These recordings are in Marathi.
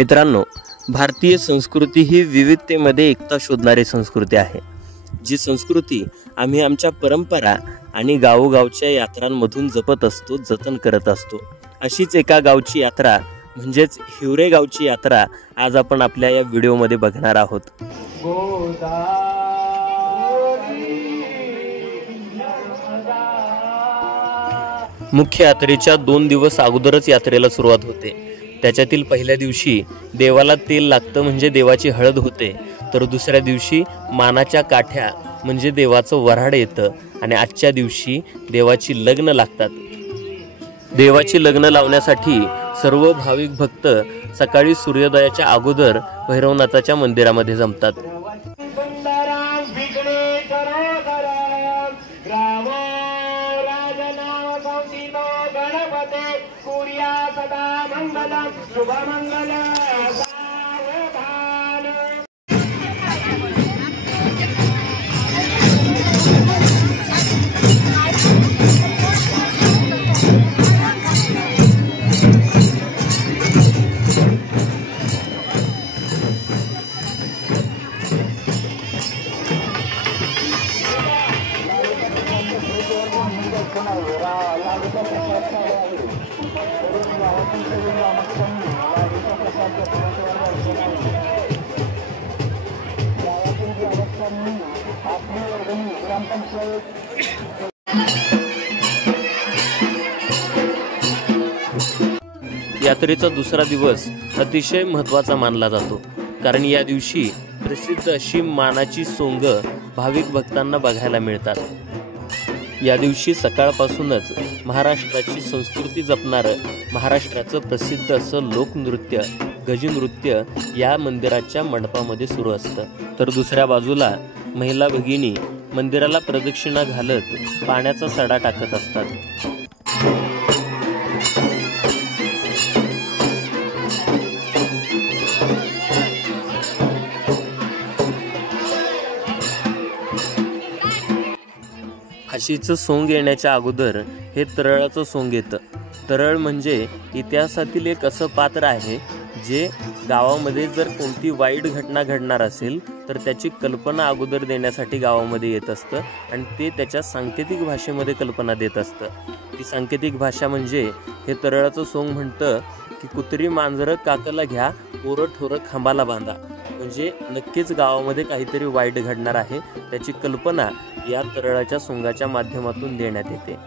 मित्रांनो, भारतीय संस्कृती ही विविधतेमध्ये एकता शोधणारी संस्कृती आहे। जी संस्कृती आम्ही आमच्या परंपरा आणि गावोगावच्या यात्रांमधून जपत असतो, जतन करत असतो। अशीच एका गावची यात्रा म्हणजेच हिवरे गावची यात्रा आज आपण आपल्या या व्हिडिओमध्ये बघणार आहोत। मुख्य यात्रेच्या 2 दिवस अगोदरच यात्रेला सुरुवात होते। त्याच्यातील पहिल्या दिवशी देवाला तेल लागतं म्हणजे देवाची हळद होते, तर दुसऱ्या दिवशी मानाच्या काठ्या म्हणजे देवाचं वऱ्हाड येतं आणि आजच्या दिवशी देवाची लग्न लागतात। देवाची लग्न लावण्यासाठी सर्व भाविक भक्त सकाळी सूर्योदयाच्या अगोदर भैरवनाथाच्या मंदिरामध्ये जमतात। यात्रेचा दुसरा दिवस अतिशय महत्त्वाचा मानला जातो, कारण या दिवशी प्रसिद्ध अशी मानाची सोंग भाविक भक्तांना बघायला मिळतात। या दिवशी सकाळपासूनच महाराष्ट्राची संस्कृती जपणारं महाराष्ट्राचं प्रसिद्ध असं लोकनृत्य गजनृत्य या मंदिराच्या मंडपामध्ये सुरू असतं, तर दुसऱ्या बाजूला महिला भगिनी मंदिराला प्रदक्षिणा घालत पाण्याचा सडा टाकत असतात। फाशीचं सोंग येण्याच्या अगोदर हे तरळाचं सोंग येतं। तरळ म्हणजे इतिहासातील एक असं पात्र आहे जे गावामध्ये जर कोणती वाईट घटना घडणार असेल तर त्याची कल्पना अगोदर देण्यासाठी गावामध्ये येत असतं आणि ते त्याच्या सांकेतिक भाषेमध्ये कल्पना देत असतं। ती सांकेतिक भाषा म्हणजे हे तरळाचं सोंग म्हणतं की कुत्री मांजरं काकला घ्या, पोरं ठोरं खांबाला बांधा, म्हणजे नक्कीच गावामध्ये काहीतरी वाईट घडणार आहे त्याची कल्पना या तरळाच्या सोंगाच्या माध्यमातून देण्यात येते।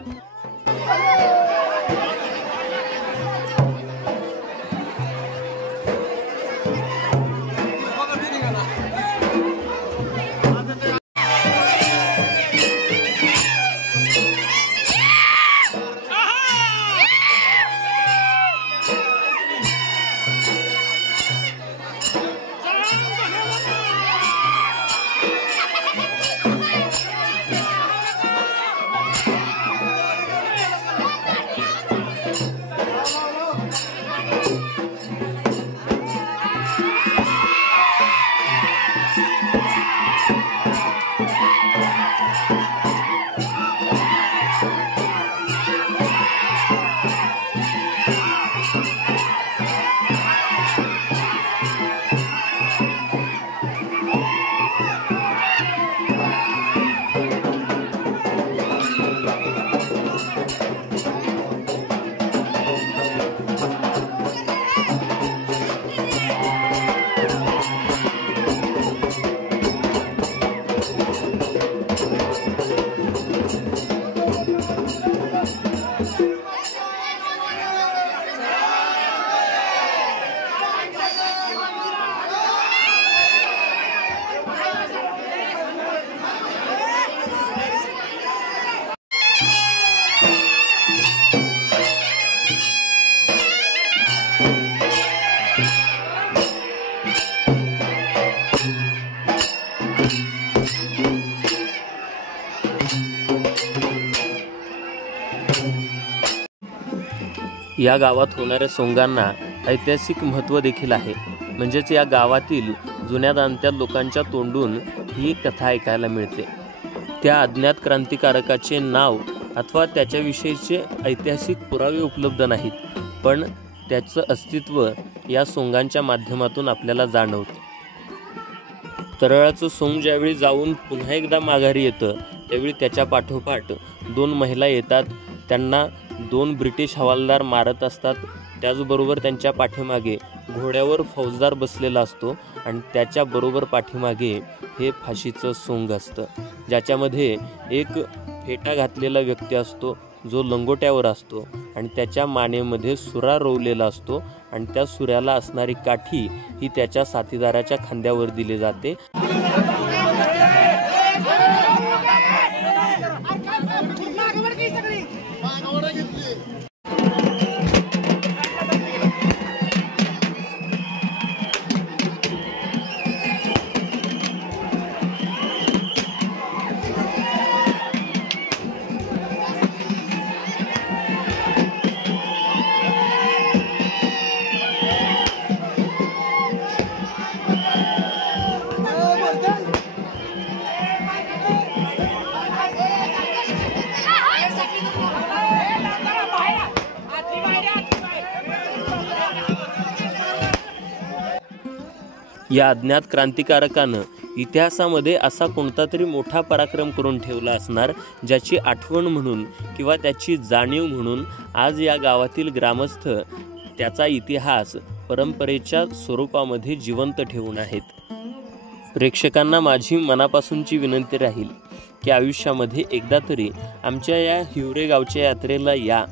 या गावात होणाऱ्या सोंगांना ऐतिहासिक महत्त्व देखील आहे, म्हणजेच या गावातील जुन्या जाणत्या लोकांच्या तोंडून ही कथा ऐकायला मिळते। त्या अज्ञात क्रांतिकारकाचे नाव अथवा त्याच्याविषयीचे ऐतिहासिक पुरावे उपलब्ध नाहीत, पण त्याचं अस्तित्व या सोंगांच्या माध्यमातून आपल्याला जाणवते। तरळाचं सोंग ज्यावेळी जाऊन पुन्हा एकदा माघारी येतं त्यावेळी त्याच्या पाठोपाठ 2 महिला येतात। त्यांना 2 ब्रिटिश हवालदार मारत असतात। त्याचबरोबर त्यांच्या पाठीमागे घोड्यावर फौजदार बसलेला असतो आणि त्याच्या बरोबर पाठीमागे हे फाशीचं सोंग असतं, ज्याच्यामध्ये एक फेटा घातलेला व्यक्ती असतो जो लंगोट्यावर असतो आणि त्याच्या मानेमध्ये सुरा रोवलेला असतो आणि त्या सुऱ्याला असणारी काठी ही त्याच्या साथीदाराच्या खांद्यावर दिली जाते। या अज्ञात क्रांतिकारकानं इतिहासामध्ये असा कोणता तरी मोठा पराक्रम करून ठेवला असणार, ज्याची आठवण म्हणून किंवा त्याची जाणीव म्हणून आज या गावातील ग्रामस्थ त्याचा इतिहास परंपरेच्या स्वरूपामध्ये जिवंत ठेवून आहेत। प्रेक्षकांना माझी मनापासूनची विनंती राहील की आयुष्यामध्ये एकदा तरी आमच्या या हिवरे गावच्या यात्रेला या,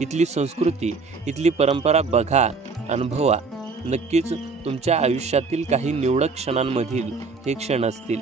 इथली संस्कृती, इथली परंपरा बघा, अनुभवा। नक्कीच तुमच्या आयुष्यातील काही निवडक क्षणांमधील हे क्षण असतील।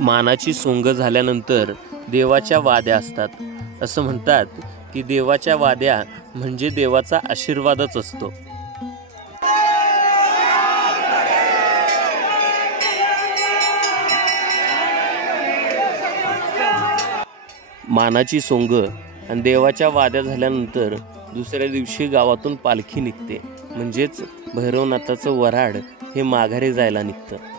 मानाची सोंग झाल्यानंतर देवाच्या वाद्या असतात। असं म्हणतात की देवाच्या वाद्या म्हणजे देवाचा आशीर्वादच असतो। मानाची सोंग आणि देवाच्या वाद्या झाल्यानंतर दुसऱ्या दिवशी गावातून पालखी निघते, म्हणजेच भैरवनाथाचं वऱ्हाड हे माघारी जायला निघतं।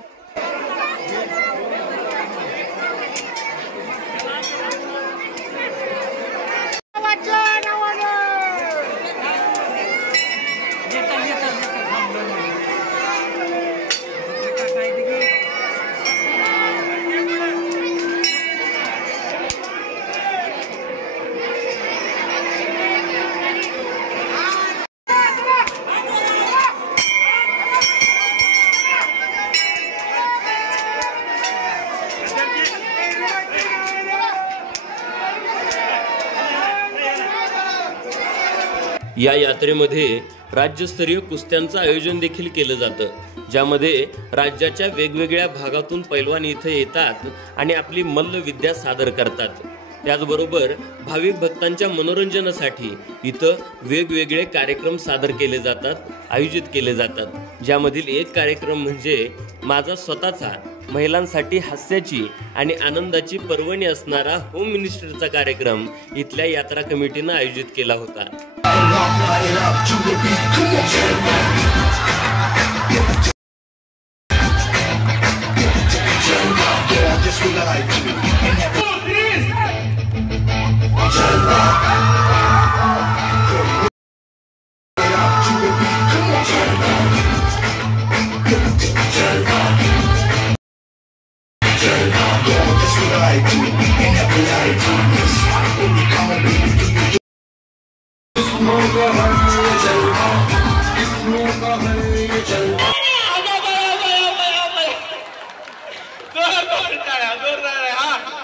या यात्रेमध्ये राज्यस्तरीय कुस्त्यांचं आयोजन देखील केलं जातं, ज्यामध्ये राज्याच्या वेगवेगळ्या भागातून पैलवान इथे येतात आणि आपली मल्लविद्या सादर करतात। त्याचबरोबर भाविक भक्तांच्या मनोरंजनासाठी इथं वेगवेगळे कार्यक्रम सादर केले जातात, आयोजित केले जातात, ज्यामधील एक कार्यक्रम म्हणजे माझा स्वतःचा महिलांसाठी हास्याची आणि आनंदाची पर्वणी असणारा होम मिनिस्टरचा कार्यक्रम इथल्या यात्रा कमिटीनं आयोजित केला होता.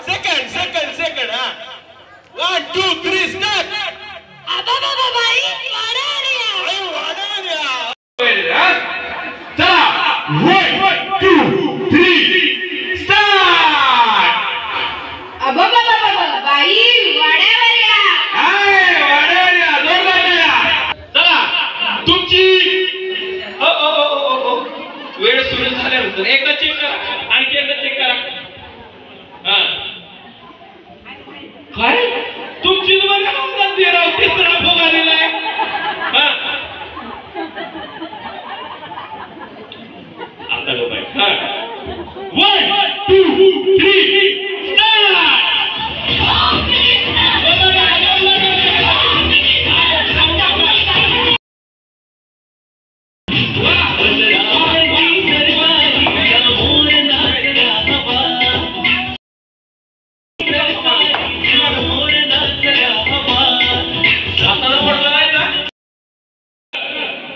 Second 1 2 3 start. वेळ सुरू झाल्यानंतर एकदा चेक करा, आणखी एकदा चेक करा. काय तुमची तिसरा भोग आलेला आहे. आता लो बाई. 1 2 3 स्टार्ट.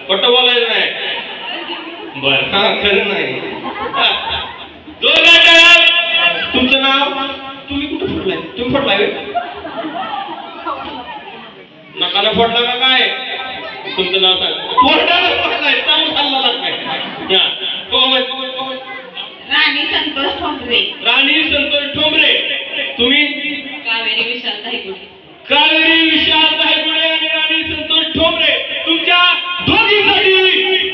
खोटं बोलायचं नाही. बरं, खरं नाही. तुमचं नाव, तुम्ही कुठं फुटलाय? तुम्ही फुटलाय नकाला फोडला का काय? तुमचं नाव सांग. फोडायला फोडलाय, चांगलं खाल्ला काय? राणी संतोष ठोंबरे. राणी संतोष ठोंबरे. तुम्ही? कावेरी विशाल धायगुडे. कावेरी विशाल धायगुडे आणि राणी संतोष ठोंबरे, तुमच्या दोघींसाठी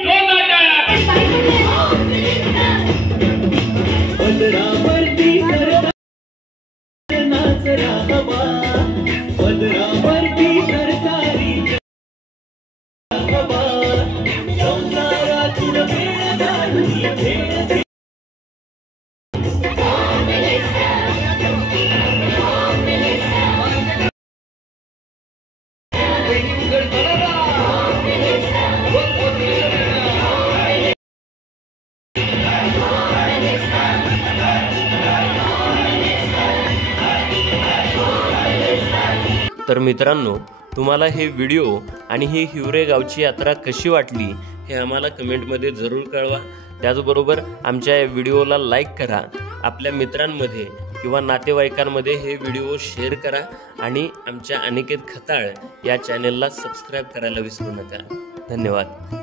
जोरदार टाळ्या. तर मित्रांनो, तुम्हाला हे व्हिडिओ आणि ही हिवरे गावची यात्रा कशी वाटली हे आम्हाला कमेंटमध्ये जरूर कळवा. त्याचबरोबर आमच्या या व्हिडिओला लाईक करा, आपल्या मित्रांमध्ये किंवा नातेवाईकांमध्ये हे व्हिडिओ शेअर करा आणि आमच्या अनिकेत खताळ या चॅनेलला सबस्क्राईब करायला विसरू नका. धन्यवाद.